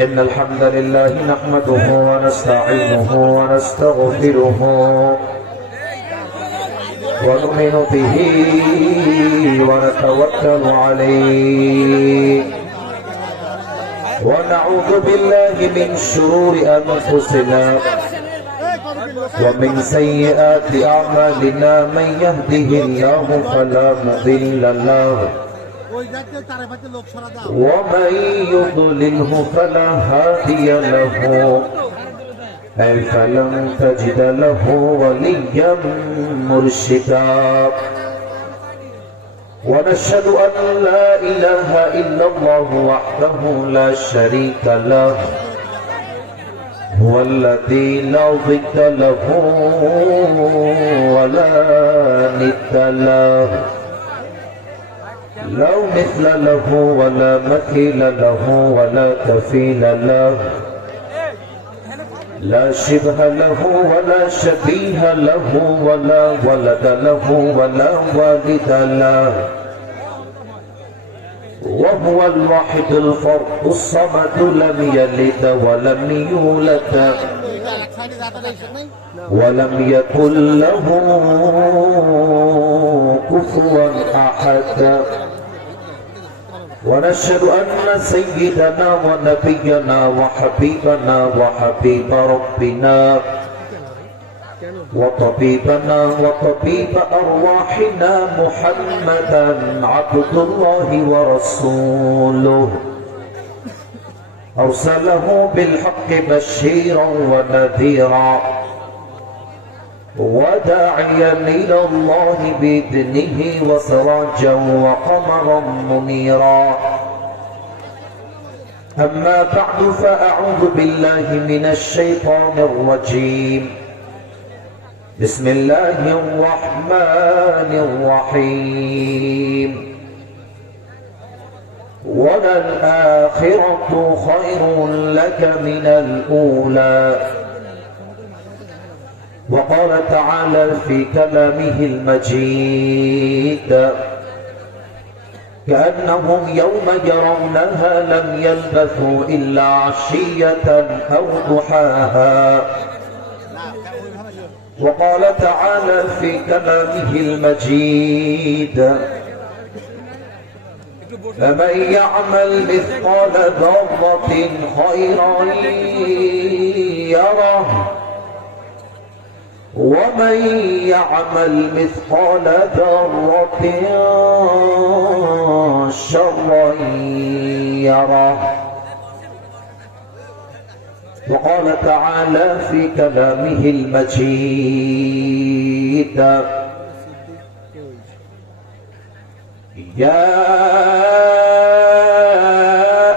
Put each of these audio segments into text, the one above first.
إن الحمد لله نحمده ونستعينه ونستغفره ونؤمن به ونتوكل عليه ونعوذ بالله من شرور أنفسنا ومن سيئات أعمالنا من يهده الله فلا مضل له ومن يضلله فلا هادي له فلن تجد له وليا مرشدا ونشهد أن لا إله إلا الله وحده لا شريك له هو الذي لا ضد له ولا ند له لا مثل له ولا مثيل له ولا كفيل له لا شبه له ولا شبيه له ولا ولد له ولا والد له وهو الواحد الفرد الصمد لم يلد ولم يولد ولم يكن له كفوا أحد ونشهد أن سيدنا ونبينا وحبيبنا وحبيب ربنا وطبيبنا وطبيب أرواحنا محمدا عبد الله ورسوله أرسله بالحق بشيرا ونذيرا وداعيا إلى الله بإذنه وسراجا وقمرا منيرا أما بعد فأعوذ بالله من الشيطان الرجيم بسم الله الرحمن الرحيم وللآخرة خير لك من الأولى وقال تعالى في كلامه المجيد كأنهم يوم يرونها لم يلبثوا إلا عشية أو ضحاها وقال تعالى في كلامه المجيد فمن يعمل مثقال ذرة خيرا يره ومن يعمل مثقال ذرة شرا يره وقال تعالى في كلامه المجيد يا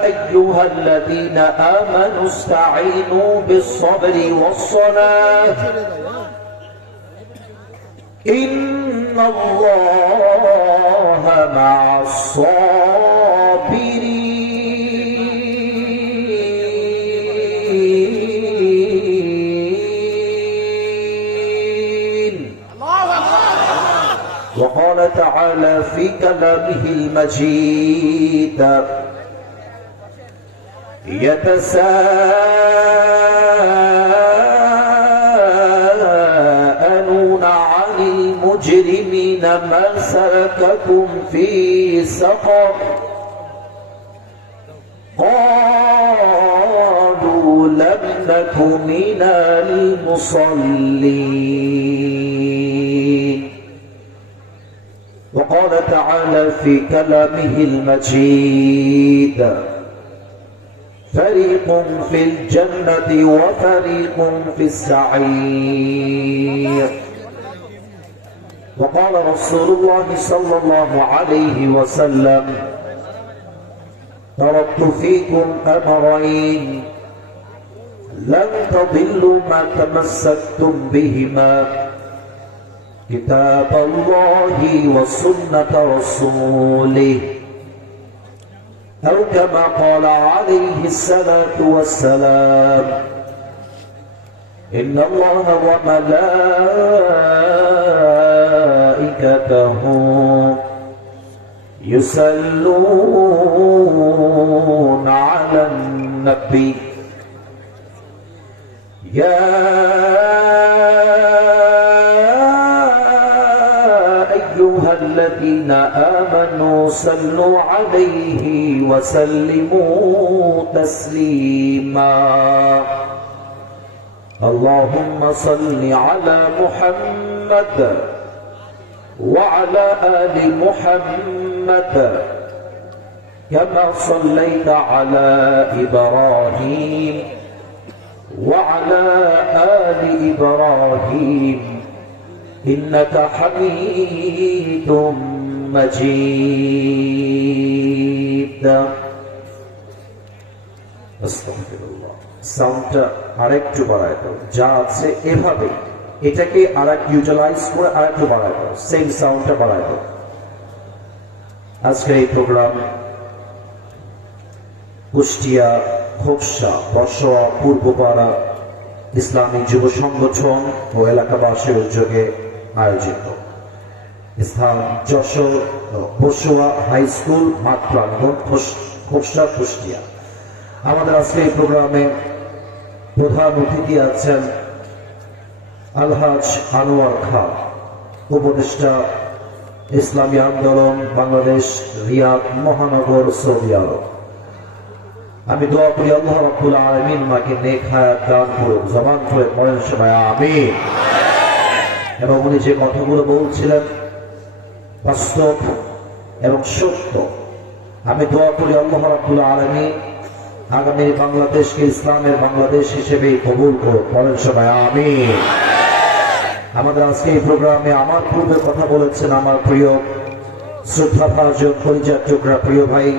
أيها الذين آمنوا استعينوا بالصبر والصلاة إن الله مع الصابرين وقال تعالى في كلامه المجيد يتساءلون عن المجرمين ما سلككم في سقر قالوا لم نك من المصلين وقال تعالى في كلامه المجيد فريق في الجنة وفريق في السعير وقال رسول الله صلى الله عليه وسلم تركت فيكم أمرين لن تضلوا ما تمسكتم بهما كتاب الله وسنة رسوله أو كما قال عليه الصلاة والسلام إن الله وملائكته يصلون على النبي النبي يا أيها الذين آمنوا صلوا عليه وسلموا تسليما اللهم صل على محمد وعلى آل محمد كما صليت على إبراهيم وعلى آل إبراهيم إنك حميد مجيد আস্তাগফিরুল্লাহ সাউন্ডটা আরেকটু বাড়ায় দাও যা আছে এভাবে এটাকে আরেকটু ইউটিলাইজ করে আরেকটু বাড়ায় দাও সেম সাউন্ডটা বাড়ায় দাও আজকের এই প্রোগ্রাম কুষ্টিয়া খোকসা বসোয়া পূর্বপাড়া ইসলামী যুব সংগঠন ও এলাকাবাসীর উদ্যোগে আয়োজিত স্থান যশোর বসুয়া হাই স্কুল মাঠ প্রাঙ্গণ খোকসা কুষ্টিয়া আমাদের আজকে এই প্রোগ্রামে প্রধান অতিথি আছেন আলহাজ আনোয়ার খান উপদেষ্টা ইসলামী আন্দোলন বাংলাদেশ রিয়াদ মহানগর সৌদি আরব আমি দোয়া করি আল্লাহ রাব্বুল আলামিন মাকে নেক হায়াত দান করুন জবান করে পড়েন সবাই আমিন এবং উনি যে কথাগুলো বলছিলেন বাস্তব এবং সত্য আমি দোয়া করি আল্লাহ রাব্বুল আলামিন আগামী বাংলাদেশকে ইসলামের বাংলাদেশ হিসেবে কবুল করুন পড়েন সবাই আমিন আমাদের আজকে এই প্রোগ্রামে আমার পূর্বে কথা বলেছেন আমার প্রিয় শ্রদ্ধাভাজন পরিচয় টুকরা প্রিয় ভাই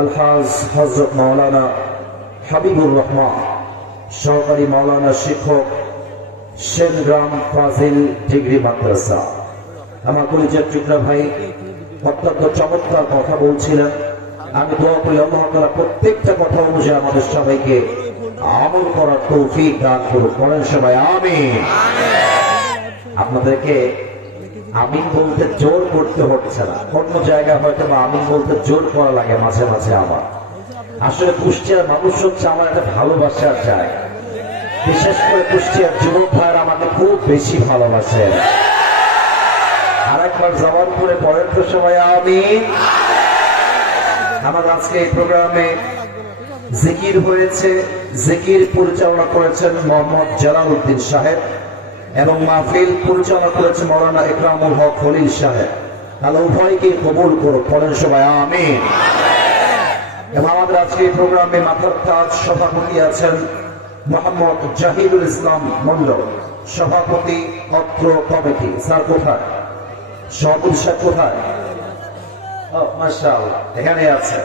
আলহাজ হযরত মাওলানা হাবিবুর রহমান সহকারী মাওলানা শিক্ষক সেনগ্রাম ফাজিল ডিগ্রি মাদ্রাসা আমার পরিচয় টুকরা ভাই অত্যন্ত চমৎকার কথা বলছিলেন আমি দোয়া করি আল্লাহ তাআলা প্রত্যেকটা কথা অনুযায়ী আমাদের সবাইকে আমল করার তৌফিক দান করুন বলেন সবাই আমিন আপনাদেরকে আমিন বলতে জোর করতে হচ্ছে না অন্য জায়গায় হয়তো বা আমিন বলতে জোর করা লাগে মাঝে মাঝে আমার আসলে কুষ্টিয়ার মানুষ হচ্ছে আমার একটা ভালোবাসার জায়গা বিশেষ করে কুষ্টিয়ার যুবক ভাইয়েরা আমাকে খুব বেশি ভালোবাসেন আর একবার জবান করে পড়েন তো সবাই আমিন আমার আজকে এই প্রোগ্রামে জিকির হয়েছে জিকির পরিচালনা করেছেন মোহাম্মদ জালালউদ্দিন সাহেব এবং মাহফিল পরিচালনা করেছে মাওলানা ইকরামুল হক খলিল সাহেব আল্লাহ উভয়কে কবুল করুন পড়েন সবাই আমিন এবং আমাদের আজকে এই প্রোগ্রামে মাথার তাজ সভাপতি আছেন মোহাম্মদ জাহিদুল ইসলাম মন্ডল সভাপতি অত্র কমিটি স্যার কোথায় সভাপতি সাহেব কোথায় মাশাআল্লাহ এখানে আছে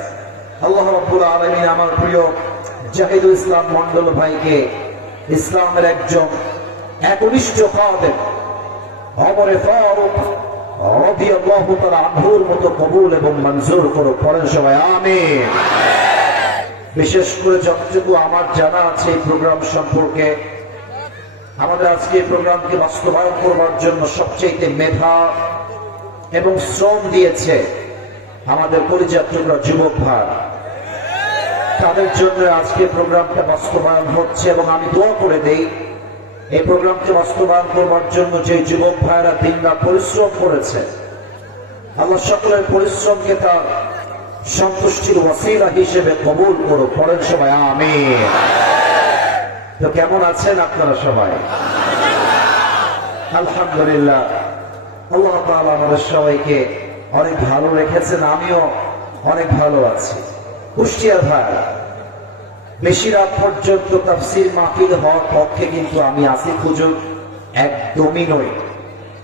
আল্লাহ রাব্বুল আলামিন আমার প্রিয় জাহিদুল ইসলাম মন্ডল ভাইকে ইসলামের একজন একনিষ্ঠ খাদেম ওমরে ফারুক রাদিয়াল্লাহু তাআলা আনহুর মতো কবুল এবং মঞ্জুর করো পড়েন সবাই আমিন বিশেষ করে যতটুকু আমার জানা আছে এই প্রোগ্রাম সম্পর্কে আমাদের আজকে এই প্রোগ্রামকে বাস্তবায়ন করবার জন্য সবচেয়ে মেধা এবং শ্রম দিয়েছে আমাদের পরিচয় টুকরা যুবক ভাই তাদের জন্য আজকে প্রোগ্রামটা বাস্তবায়ন হচ্ছে এবং আমি দোয়া করে দেই এই প্রোগ্রামকে বাস্তবায়ন করবার জন্য যে যুবক ভাইরা দিনরাত পরিশ্রম করেছে আল্লাহ সকলের পরিশ্রমকে তার সন্তুষ্টির ওয়াসিলা হিসেবে কবুল করো পড়েন সবাই আমিন তো কেমন আছেন আপনারা সবাই আলহামদুলিল্লাহ আল্লাহ তাআলা আমাদের সবাইকে অনেক ভালো রেখেছেন আমিও অনেক ভালো আছি কুষ্টিয়ার ভাই বেশি রাত পর্যন্ত তাফসীর মাহফিল হওয়ার পক্ষে কিন্তু আমি আসিফ হুজুর একদমই নই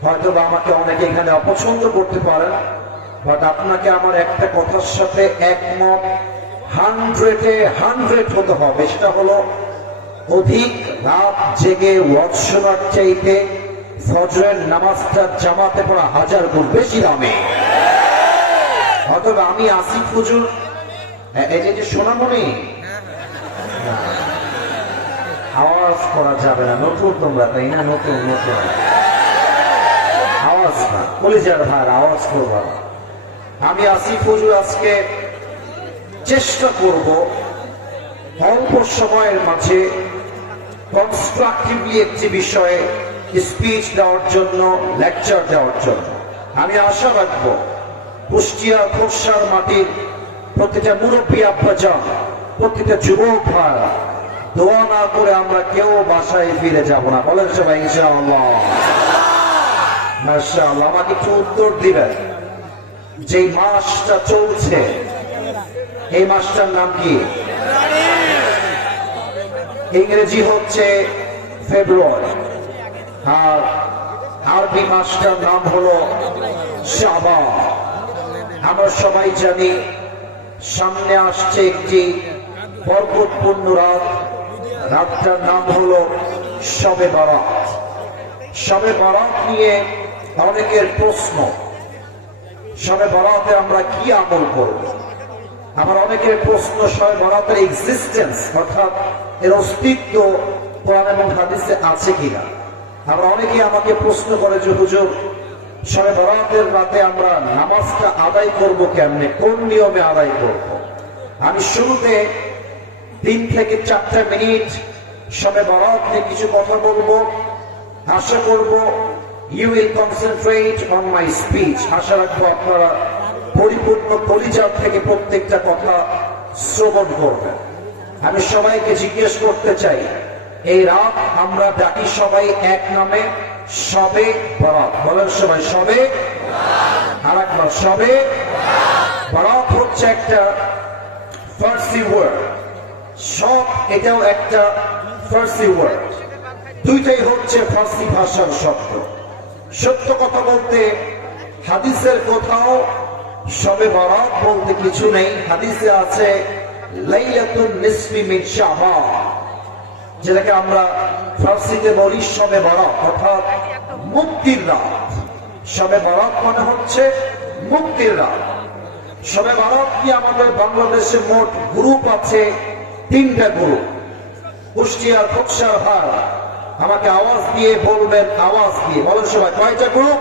হয়তো আমাকে অনেকে এখানে অপছন্দ করতে পারেন বাট আপনাকে আমার একটা কথার সাথে একমত 100 হতে হবে সেটা হলো অধিক রাত জেগে ওয়াজ শোনার চাইতে ফজরের নামাজটা জামাতে পড়া 1000 গুণ বেশি দামি অথবা আমি আসিফ হুজুর এই যে সোনামণি আওয়াজ করা যাবে না নতুন তোমরা তাই না নতুন নতুন আওয়াজ না কলিজার ভাই আওয়াজ করবা আমি আসিফ হুজুর আজকে চেষ্টা করব অল্প সময়ের মাঝে কনস্ট্রাকটিভলি একটি বিষয়ে স্পিচ দেওয়ার জন্য, লেকচার দেওয়ার জন্য আমি আশা রাখব কুষ্টিয়া খোরসার মাটির প্রতিটা মুরব্বী আব্বাজান, প্রতিটা যুবক ভাইরা, দোয়া না করে আমরা কেউ বাসায় ফিরে যাব না। বলেন সবাই ইনশাআল্লাহ। মাশাআল্লাহ। আমাকে একটু উত্তর দিবেন, যে মাসটা চলছে এই মাসটার নাম কি? ইংরেজি হচ্ছে ফেব্রুয়ারি, আর আরবি মাসটার নাম হলো শাবান। আমরা সবাই জানি সামনে আসছে একটি বরকতপূর্ণ রাত, রাতটার নাম হলো শবে বরাত। শবে বরাত নিয়ে অনেকের প্রশ্ন, শবে বরাতে আমরা কি আমল করব? আমার অনেকের প্রশ্ন, শবে বরাতের এক্সিস্টেন্স অর্থাৎ এর অস্তিত্ব কোরআন এবং হাদিসে আছে কিনা। আমরা অনেকেই আমাকে প্রশ্ন করে যে হুজুর, শবে বরাতের রাতে আমরা নামাজটা আদায় করব কেমনে, কোন নিয়মে আদায় করব? আমি শুরুতে 3 থেকে 4 মিনিট শবে বরাত নিয়ে কিছু কথা বলবো। আশা করব you will concentrate on my speech. আশা রাখবো আপনারা পরিপূর্ণ কলিজার থেকে প্রত্যেকটা কথা শ্রবণ করবেন। আমি সবাইকে জিজ্ঞেস করতে চাই, এই রাত আমরা ডাকি সবাই এক নামে শবে বরাত। বলেন সবাই শবে, আর একবার শবে বরাত হচ্ছে একটা ফার্সি ওয়ার্ড, শব এটাও একটা ফার্সি ওয়ার্ড, দুইটাই হচ্ছে ফার্সি ভাষার শব্দ। সত্য কথা বলতে হাদিসের কোথাও শবে বরাত বলতে কিছু নেই। হাদিসে আছে লাইলাতুন নিসফি মিন শাবান, যেটাকে আমরা ফার্সিতে বলি শবে বরাত, অর্থাৎ মুক্তির রাত। শবে বরাত মানে হচ্ছে মুক্তির রাত। শবে বরাত কি আমাদের বাংলাদেশে মোট গ্রুপ আছে 3টা গ্রুপ। কুষ্টিয়ার খোকসার ভাই আমাকে আওয়াজ দিয়ে বলবেন, আওয়াজ দিয়ে বলেন সবাই, কয়টা গ্রুপ?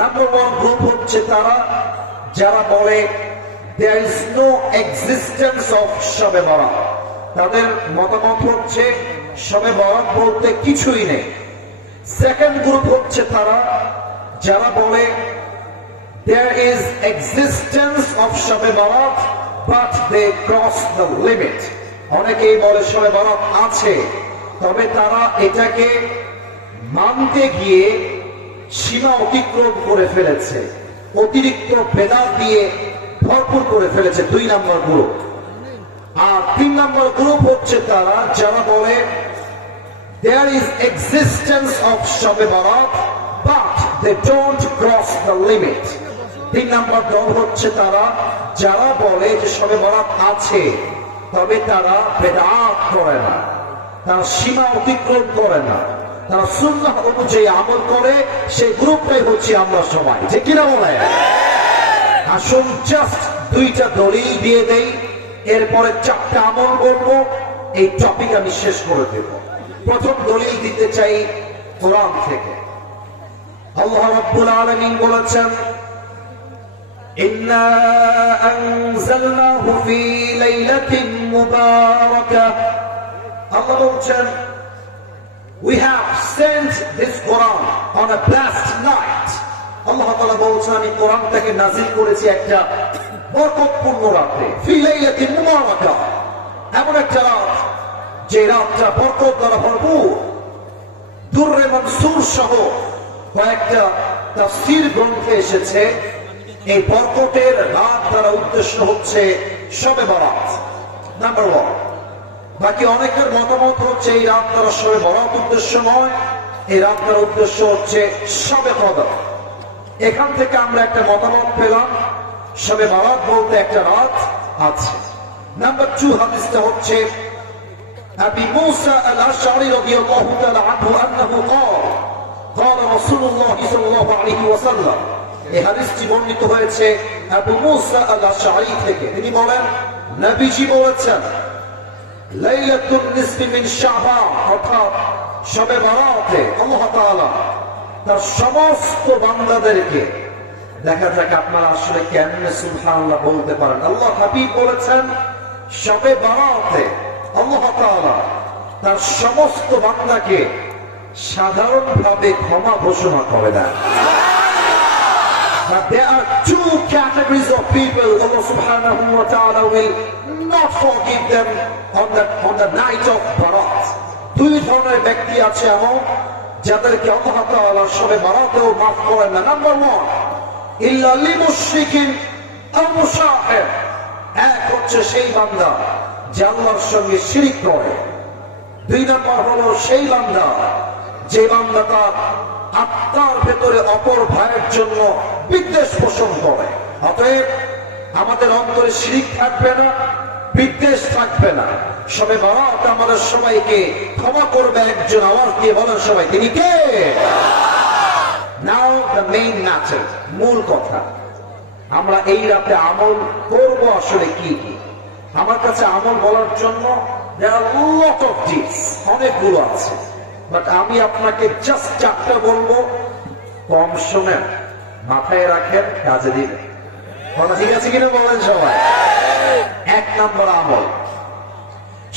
নাম্বার 1 গ্রুপ হচ্ছে তারা যারা বলে there is no existence of শবে বরাত। তাদের মতামত হচ্ছে শবে বরাত বলতে কিছুই নেই। সেকেন্ড গ্রুপ হচ্ছে তারা যারা বলে there is existence of শবে বরাত but they cross the limit। অনেকেই বলে শবে বরাত আছে, তবে তারা এটাকে মানতে গিয়ে সীমা অতিক্রম করে ফেলেছে, অতিরিক্ত বেদাত দিয়ে ভরপুর করে ফেলেছে। 2 নম্বর গ্রুপ। আর 3 নম্বর গ্রুপ হচ্ছে তারা যারা বলে there is existence of শবে বরাত but they don't cross the limit। 3 নম্বর দল হচ্ছে তারা যারা বলে যে শবে বরাত আছে, তবে তারা বেদাত করে না, তারা সীমা অতিক্রম করে না, তারা সুন্নাহ অনুযায়ী আমল করে। সেই গ্রুপটাই হচ্ছে আমরা সবাই, যে কিনা বলে। আসুন জাস্ট 2টা দলিল দিয়ে দেই, এরপরে 4টা আমল করবো, এই টপিক আমি শেষ করে দেব। প্রথম দলিল দিতে চাই কোরআন থেকে। আল্লাহ রাব্বুল আলামিন বলেছেন ইন্না আনজালনাহু ফি লাইলাতিন মুবারাকাহ। আল্লাহ বলেন we have sent this Quran on a blessed night। আল্লাহ তাআলা বলেছেন আমি কোরআনটাকে নাযিল করেছি একটা বরকতপূর্ণ রাতে, ফি লাইলাতিন মুবারাকাহ, এমন একটা রাত যে রাতটা বরকত দ্বারা ভরপুর। দুররে মনসুর সহ কয়েকটা তাফসীর গ্রন্থে এসেছে এই বরকতের রাত দ্বারা উদ্দেশ্য হচ্ছে শবে বরাত, নাম্বার 1। বাকি অনেকের মতামত হচ্ছে এই রাত দ্বারা শবে বরাত উদ্দেশ্য নয়, এই রাত দ্বারা উদ্দেশ্য হচ্ছে শবে কদর। এখান থেকে আমরা একটা মতামত পেলাম শবে বরাত বলতে একটা রাত আছে। নাম্বার 2 হাদিসটা হচ্ছে আবি মুসা আল-আশআরী রাদিয়াল্লাহু তাআলা আনহু আন্নাহু ক্বাল ক্বাল রাসূলুল্লাহ সাল্লাল্লাহু আলাইহি ওয়াসাল্লাম। এই হাদিসটি বর্ণিত হয়েছে আবু মুসা আল-আশআরী থেকে। তিনি বলেন নবীজি বলেছেন লাইলাতুন নিসফি মিন শাবান, অর্থাৎ শবে বরাতে আল্লাহ তাআলা তার সমস্ত বান্দাদেরকে, দেখা যাক আপনারা আসলে কেমনে সুবহানাল্লাহ বলতে পারেন। আল্লাহ হাবিব বলেছেন শবে বারাতে আল্লাহ তাআলা তার সমস্ত বান্দাকে সাধারণভাবে ক্ষমা ঘোষণা করে দেন। But there are two categories of people Allah subhanahu wa ta'ala will not forgive them on the night of Barat. দুই ধরনের ব্যক্তি আছে এমন যাদেরকে আল্লাহ তাআলা শবে বারাতেও মাফ করেন না। নাম্বার 1, ইল্লা লিল-মুশরিকিন আও মুশাহির। এক হচ্ছে সেই বান্দা যে আল্লাহর সঙ্গে শিরক করে। 2 নম্বর হলো সেই বান্দা যে বান্দা তার আত্মার ভেতরে অপর ভাইয়ের জন্য বিদ্বেষ পোষণ করে। অতএব আমাদের অন্তরে শিরক থাকবে না, বিদ্বেষ থাকবে না। শবে বারাত আমাদের সবাইকে ক্ষমা করবে একজন। আওয়াজ দিয়ে বলেন সবাই, তিনি কে? নাও দ্য মেইন ম্যাটার, মূল কথা। আমরা এই রাতে আমল করব আসলে কি কি? আমার কাছে আমল বলার জন্য there are a lot of deeds, অনেকগুলো আছে, বাট আমি আপনাকে জাস্ট 4টা বলবো। কম শোনেন, মাথায় রাখেন, কাজে দিবেন। কথা ঠিক আছে কিনা বলেন সবাই? 1 নম্বর আমল,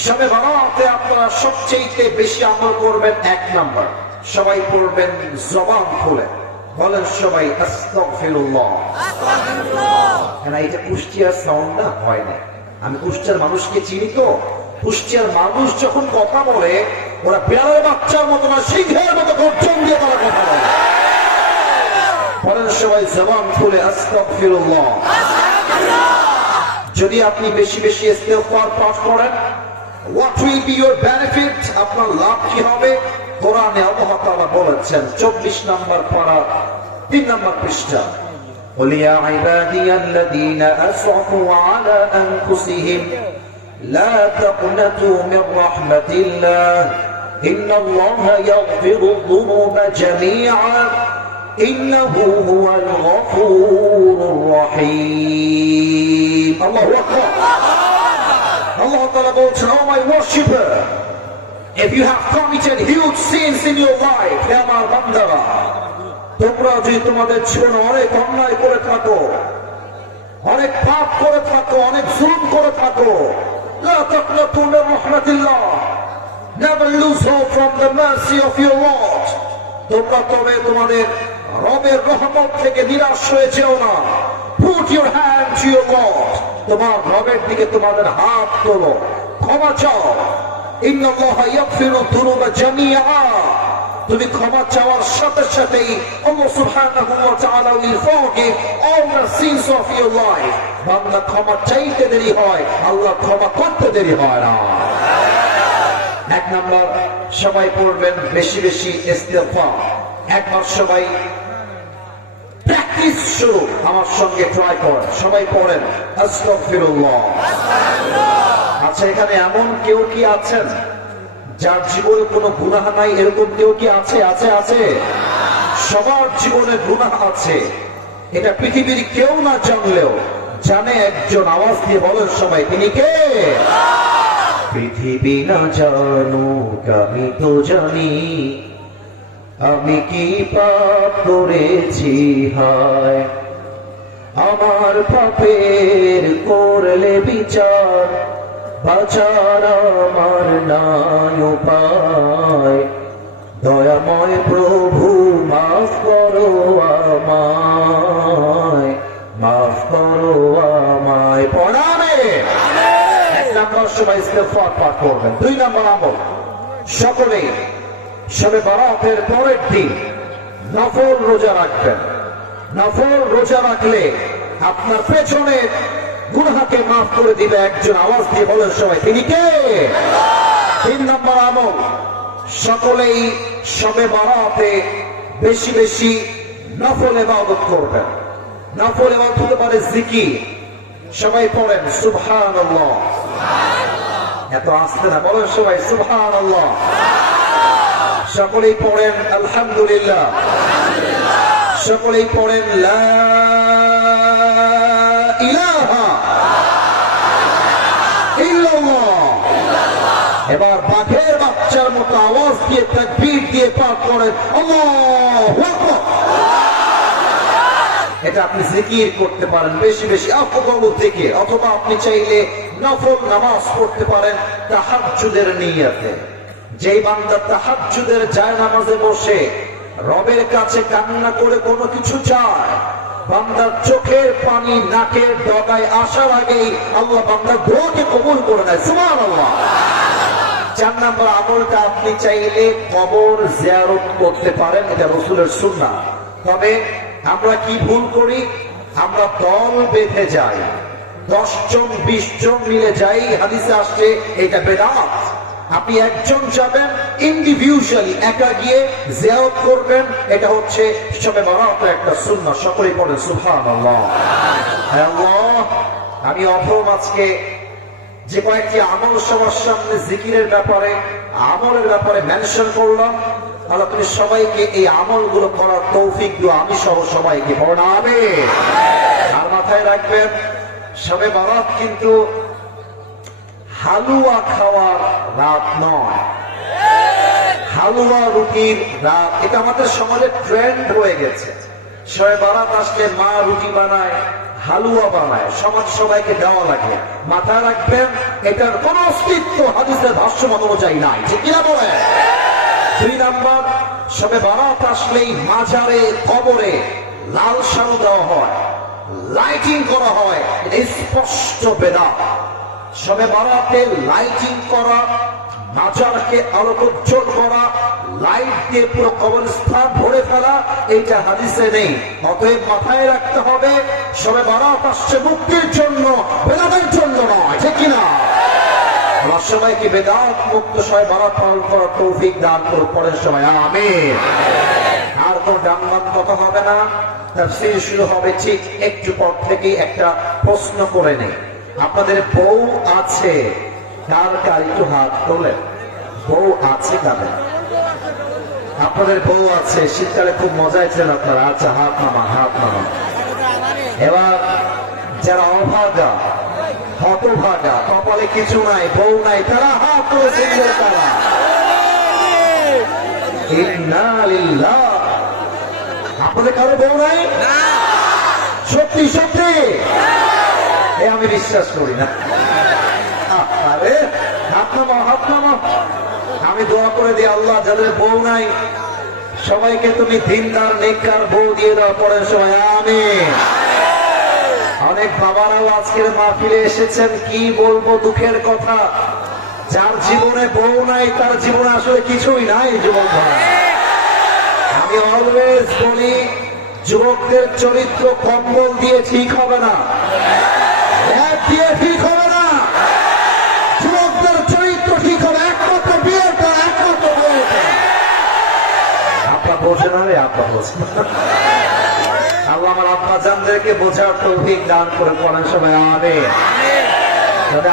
শবে বারাতে আপনারা সবচেয়ে বেশি আমল করবেন। 1 নম্বর, সবাই পড়বেন জবান খুলে, বলেন সবাই আস্তাগফিরুল্লাহ। না, এটা কুষ্টিয়ার সাউন্ড না, হয় না। আমি কুষ্টিয়ার মানুষকে চিনি তো। কুষ্টিয়ার মানুষ যখন কথা বলে ওরা বিড়ালের বাচ্চার মতো না, সিংহের মতো গর্জন দিয়ে তারা কথা বলে। বলেন সবাই জবান খুলে আস্তাগফিরুল্লাহ। যদি আপনি বেশি বেশি ইস্তেগফার পাঠ করেন, what will be your benefit? আপনার লাভ কি হবে? কোরআনে আল্লাহ তাআলা বলেছেন 24 নম্বর পারা 3 নম্বর পৃষ্ঠা, قل يا عبادي الذين أسرفوا على أنفسهم لا تقنطوا من رحمة الله إن الله يغفر الذنوب جميعا إنه هو الغفور الرحيم. الله أكبر. Allah Ta'ala বলছেন, oh my worshipper, if you have committed huge sins in your life, হে আমার বান্দারা, তোমরা যদি তোমাদের জীবনে অনেক অন্যায় করে থাকো, অনেক পাপ করে থাকো, অনেক জুলুম করে থাকো, লা তাকনাতু মিন রাহমাতিল্লাহ, never lose hope from the mercy of your Lord. তোমরা তবে তোমাদের রবের রহমত থেকে নিরাশ হয়ে যেও না। Put your hand to your God. তোমার রবের দিকে তোমাদের হাত তোলো, ক্ষমা চাও। ইন্নাল্লাহা ইয়াগফিরু যুনুবা জামিআ। তুমি ক্ষমা চাওয়ার সাথে সাথেই আল্লাহ সুবহানাহু ওয়া তাআলা will forgive all the sins of your life. বান্দা ক্ষমা চাইতে দেরি হয়, আল্লাহ ক্ষমা করতে দেরি হয় না। 1 নম্বর, সবাই পড়বেন বেশি বেশি ইস্তেগফার। একবার সবাই প্র্যাকটিস শুরু, আমার সঙ্গে ট্রাই করেন। সবাই পড়েন আস্তাগফিরুল্লাহ। আচ্ছা, এখানে এমন কেউ কি আছেন যার জীবনে কোনো গুনাহ নাই? এরকম কেউ কি আছে? আছে, আছে। সবার জীবনে গুনাহ আছে, এটা পৃথিবীর কেউ না জানলেও জানে একজন। আওয়াজ দিয়ে বলেন সবাই, তিনি কে? পৃথিবী না জানুক আমি তো জানি, আমি কি পাপ করেছি হায়। আমার পাপের করলে বিচার, বাঁচার আমার নাই উপায়। দয়াময় প্রভু মাফ করো আমায়, মাফ করো আমায়। পড়াবে 1 নম্বর, সবাই ইস্তেগফার পাঠ করবেন। 2 নম্বর আমল, সকলে শবে বারাতের পরের দিন নফল রোজা রাখবেন। নফল রোজা রাখলে আপনার পেছনে গুনাহকে মাফ করে দিবে একজন। আওয়াজ দিয়ে বলেন সবাই, তিনি কে? 3 নম্বর আমল, সকলেই শবে বারাতে বেশি বেশি নফল ইবাদত করবেন। নফল ইবাদত হতে পারে জিকির। সবাই পড়েন সুবহানাল্লাহ। এত আস্তে না, বলেন সবাই সুবহানাল্লাহ। সকলেই পড়েন আলহামদুলিল্লাহ। সকলেই পড়েন লা ইলাহা ইল্লাল্লাহ। এবার বাঘের বাচ্চার মতো আওয়াজ দিয়ে তাকবীর দিয়ে পাঠ করেন আল্লাহু আকবার। এটা আপনি জিকির করতে পারেন বেশি বেশি আফদল থেকে, অথবা আপনি চাইলে নফল নামাজ পড়তে পারেন তাহাজ্জুদের নিয়তে। যেই বান্দা তাহাজ্জুদের জায়নামাজে বসে রবের কাছে কান্না করে কোনো কিছু চায়, বান্দার চোখের পানি নাকের ডগায় আসার আগেই আল্লাহ বান্দার দোয়াকে কবুল করে নেয়। সুবহানাল্লাহ। 4 নম্বর আমলটা আপনি চাইলে কবর জিয়ারত করতে পারেন, এটা রাসূলের সুন্নাহ। তবে আমরা কি ভুল করি, আমরা দল বেঁধে যাই, 10 জন 20 জন মিলে যাই, হাদিসে আসছে এটা বেদাত। আপনি একজন যাবেন ইন্ডিভিজুয়ালি, একা গিয়ে জিয়ারত করবেন, এটা হচ্ছে শবে বরাতের একটা সুন্নাহ। সকলেই পড়েন সুবহানাল্লাহ। আল্লাহ, আমি অফরম আজকে যে কয়েকটি আমল সবার সামনে জিকিরের ব্যাপারে, আমলের ব্যাপারে মেনশন করলাম, আল্লাহ তুমি সবাইকে এই আমলগুলো করার তৌফিক দিও, আমি সহ সবাইকে পড়া হবে। আর মাথায় রাখবেন, শবে বরাত কিন্তু হালুয়া খাওয়ার রাত নয়, হালুয়া রুটির রাত। এটা আমাদের সমাজে ট্রেন্ড হয়ে গেছে। শবে বরাত আসলে মা রুটি বানায়, হালুয়া বানায়, সমাজ সবাইকে দেওয়া লাগে। মাথায় রাখবেন, এটার কোন অস্তিত্ব হাদিসের ভাষ্য মত অনুযায়ী নাই, ঠিক কিনা বলে। 2 নম্বর, শবে বরাত আসলেই মাজারে কবরে লাল শালু দেওয়া হয়, লাইটিং করা হয়, স্পষ্ট বেদাত। শবে বরাতে লাইটিং করা, মাজারকে আলোকোজ্জ্বল করা, লাইট দিয়ে পুরো কবরস্থান ভরে ফেলা, এইটা হাদিসে নেই। অতএব মাথায় রাখতে হবে, শবে বরাত আসছে মুক্তির জন্য, বেদাতের জন্য নয়, ঠিক কিনা। আমার সবাইকে বেদাত মুক্ত শবে বরাত পালন করার তৌফিক দান করুন, পরের সময় আমিন। আর কোন ডানবাম কথা হবে না, তাফসীর শুরু হবে ঠিক একটু পর থেকে। একটা প্রশ্ন করে নেই, আপনাদের বউ আছে কার কার, একটু হাত তোলেন। বউ আছে কাদের? আপনাদের বউ আছে, শীতকালে খুব মজায় ছিলেন আপনারা। আচ্ছা, হাত নামা, হাত নামা। এবার যারা অভাগা, হতভাগা, কপালে কিছু নাই, বউ নাই, তারা হাত তুলেছেন। তারা ইন্না লিল্লাহ। আপনাদের কারো বউ নাই? সত্যি সত্যি? আমি বিশ্বাস করি না। আরে হাত নামা, হাত নামা। আমি দোয়া করে দিই, আল্লাহ যাদের বউ নাই সবাইকে তুমি দিনদার নেককার বউ দিয়ে দাও, পরের সময় আমিন। অনেক বাবারাও আজকের মাহফিলে এসেছেন, কি বলবো দুঃখের কথা, যার জীবনে বউ নাই তার জীবনে আসলে কিছুই নাই জীবন ধরা। আমি অলওয়েজ বলি, যুবকদের চরিত্র কম্বল দিয়ে ঠিক হবে না, দিয়ে ঠিক হবে না। যুবকদের চরিত্র ঠিক হবে একমাত্র বিয়েটা, একমাত্র বিয়েটা। আপনার বোঝে না রে, আপনার বোঝে। আল্লাহ আমার আব্বা জানদেরকে বোঝার তৌফিক দান করে, পড়ার সময় আমিন।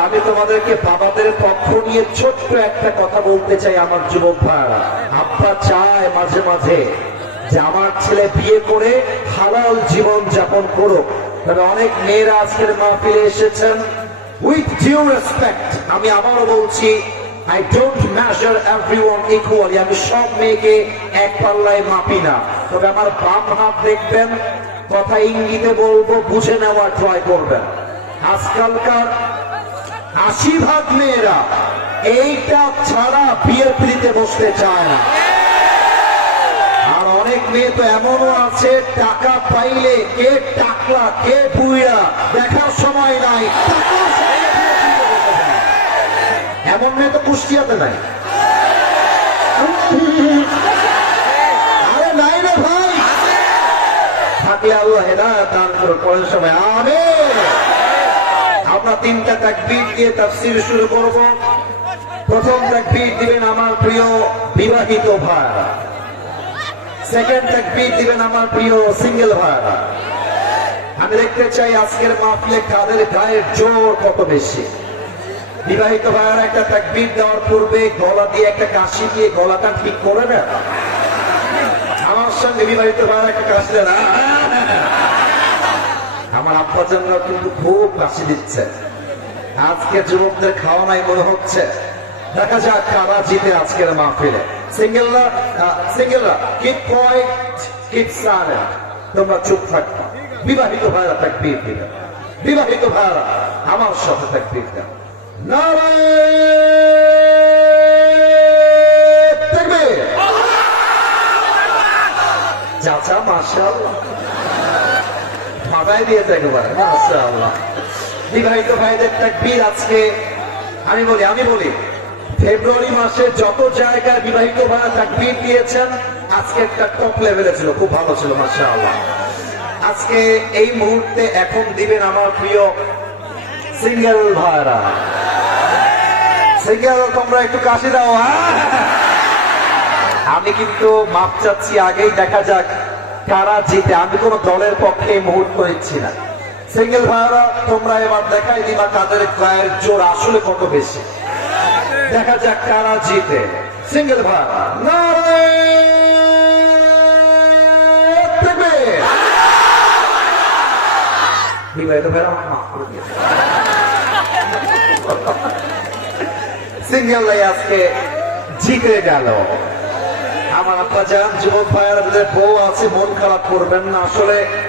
আমি তোমাদেরকে বাবাদের পক্ষ নিয়ে ছোট্ট একটা কথা বলতে চাই। আমার যুবক ভাইরা, আব্বা চায় মাঝে মাঝে যে আমার ছেলে বিয়ে করে হালাল জীবন যাপন করুক। তবে অনেক মেয়েরা আজকের মাহফিলে এসেছেন, উইথ ডিউ রেসপেক্ট আমি আবারও বলছি, I don't measure everyone equally. আমি সব মেয়েকে এক পাল্লায় মাপি না। তবে আমার বাম হাত দেখবেন, কথা ইঙ্গিতে বলবো, বুঝে নেওয়ার ট্রাই করবেন। আজকালকার 80% মেয়েরা এইটা ছাড়া বিয়ের পিড়িতে বসতে চায় না। আর অনেক মেয়ে তো এমনও আছে, টাকা পাইলে কে টাকলা কে বুইয়া দেখার সময় নাই, এমন মেয়ে তো কুষ্টিয়াতে নাই। আরে নাই রে ভাই, থাকলে আল্লাহ হেদায়েত দান করুন, পরের সময় আমিন। আমরা 3টা তাকবীর দিয়ে তাফসীর শুরু করব। প্রথম তাকবীর দিবেন আমার প্রিয় বিবাহিত ভাইরা, সেকেন্ড তাকবীর দিবেন আমার প্রিয় সিঙ্গেল ভাইরা। আমি দেখতে চাই আজকের মাহফিলে কাদের গায়ের জোর কত বেশি। বিবাহিত ভাইয়েরা একটা তাকবীর দেওয়ার পূর্বে গলা দিয়ে একটা কাশি দিয়ে গলাটা ঠিক করে না। আমার সঙ্গে বিবাহিত ভাইয়েরা একটা কাশি দেন। আমার আব্বা জন্য কিন্তু খুব কাশি দিচ্ছে। আজকে যুবকদের খাওয়া নাই মনে হচ্ছে। দেখা যাক কারা জিতে আজকের মাহফিলে। সিঙ্গেলরা কিপ কোয়াইট, কিপ সাইলেন্ট, তোমরা চুপ থাকো। বিবাহিত ভাইরা তাকবীর দিবেন, বিবাহিত ভাইরা আমার সাথে তাকবীর দেন। নারায়ে তাকবীর। চাচা মাশাআল্লাহ ভাবাই দিয়েছে একেবারে মাশাআল্লাহ। বিবাহিত ভাইদের তাকবীর আজকে আমি বলি ফেব্রুয়ারি মাসে যত জায়গায় বিবাহিত ভাইরা তাকবীর দিয়েছেন আজকে একটা টপ লেভেলে ছিল, খুব ভালো ছিল মাশাআল্লাহ। আজকে এই মুহূর্তে এখন দিবেন আমার প্রিয় সিঙ্গেল ভাইরা। সিঙ্গেল তোমরা একটু কাশি দাও। আমি কিন্তু মাপ চাচ্ছি, আগেই দেখা যাক কারা জিতে। আমি কোন দলের পক্ষে এই মুহূর্ত নিচ্ছি না। সিঙ্গেল ভাইরা তোমরা এবার দেখাই দিবা তাদের গায়ের জোর আসলে কত বেশি। দেখা যাক কারা জিতে। সিঙ্গেল ভাইরা নারায়ে তাকবীর। বিবাহিত ভাইরা মাফ করে দিয়েছে। সিঙ্গেল আজকে জিতে গেল। আমার আব্বা যান যুবক ভাইয়ারা যাদের বউ আছে মন খারাপ করবেন না, আসলে